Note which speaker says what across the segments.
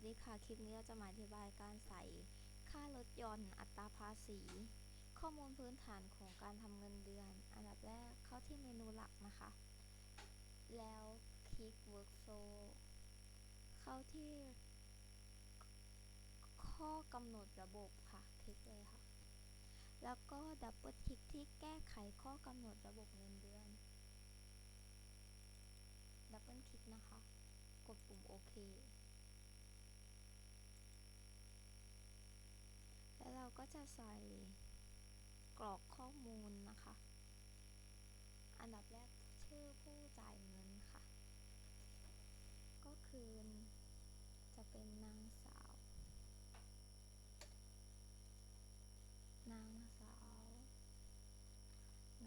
Speaker 1: วัสดีค่ะ คลิปนี้เราจะมาอธิบายการใส่ค่ารถยนต์อัตราภาษี ข้อมูลพื้นฐานของการทำเงินเดือน อันดับแรกเข้าที่เมนูหลักนะคะ แล้วคลิก workflow เข้าที่ ข้อกำหนดระบบค่ะ คลิกเลยค่ะ แล้วก็ดับเบิลคลิกที่แก้ไขข้อกำหนดระบบเงินเดือน ดับเบิลคลิกนะคะ กดปุ่มโอเค แล้วเราก็ จะใส่กรอกข้อมูลนะคะ อันดับแรกชื่อผู้จ่ายเงินค่ะ ก็คือจะเป็นนางสาว นางสาว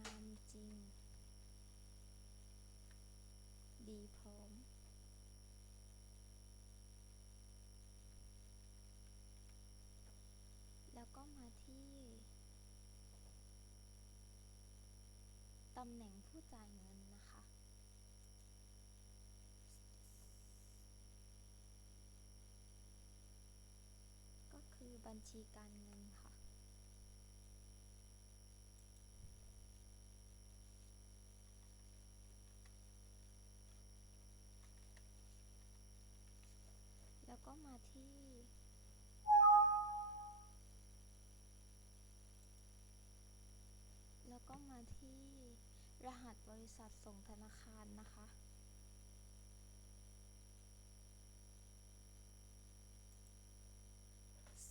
Speaker 1: นามจริง ดีพร้อม แล้วก็มาที่ตำแหน่ง ผู้จ่ายเงินนะคะ ก็คือบัญชีการเงินค่ะแล้วก็มาที่ แล้วก็มาที่ รหัสบริษัทส่งธนาคารนะคะ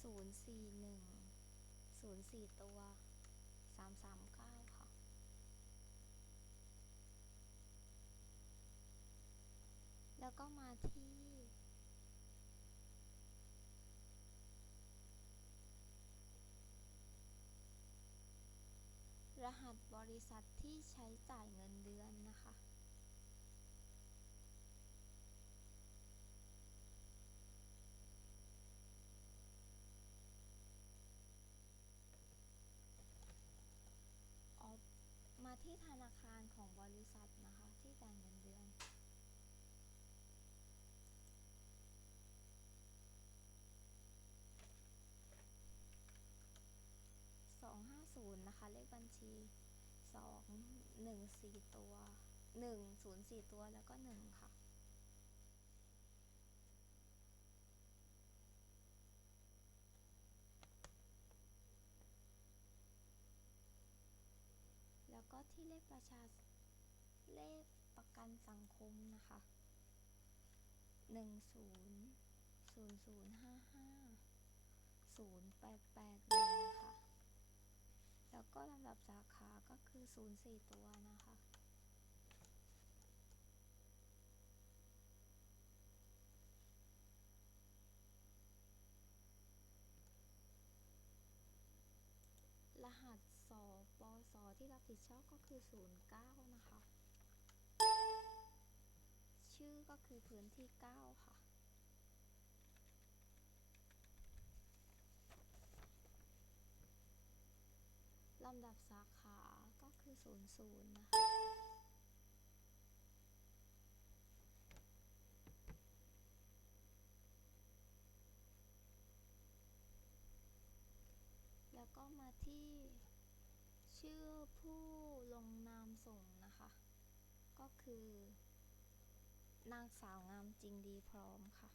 Speaker 1: ศูนย์สี่หนึ่งศูนย์สี่ตัวสามสามเก้าค่ะ แล้วก็มาที่ ริษัทที่ใช้จ่ายเงินเดือนนะคะ มาที่ธนาคารของบริษัทนะคะ ที่จ่ายเงินเดือนสองห้าศูนย์นะคะ เลขบัญชี สองหนึ่งสี่ตัวหนึ่งศูนย์สี่ตัวแล้วก็หนึ่งค่ะ แล้วก็ที่เลขประชาเลขประกันสังคมนะคะหนึ่งศูนย์ศูนย์ศูนย์ห้าห้าศูนย์แปดแปด แล้วก็ลำดับสาขาก็คือ 04 ตัวนะคะ รหัสสปสที่รับผิดชอบก็คือ 09 นะคะ ชื่อก็คือพื้นที่ 9 ค่ะ ลำดับสาขาก็คือ 00 นะคะ แล้วก็มาที่ชื่อผู้ลงนามส่งนะคะ ก็คือ นางสาวงามจริงดีพร้อมค่ะ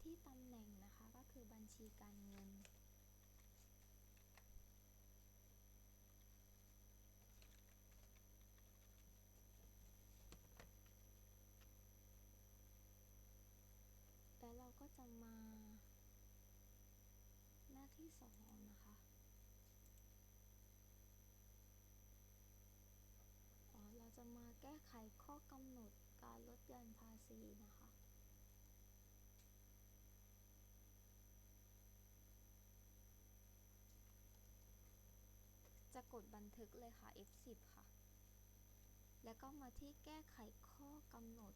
Speaker 1: ที่ตำแหน่งนะคะก็คือบัญชีการเงิน แล้วเราก็จะมา หน้าที่สองนะคะเราจะมาแก้ไขข้อกำหนดการลดหย่อนภาษีนะคะ จะ กดบันทึกเลยค่ะ F10 ค่ะ แล้วก็มาที่แก้ไขข้อกำหนด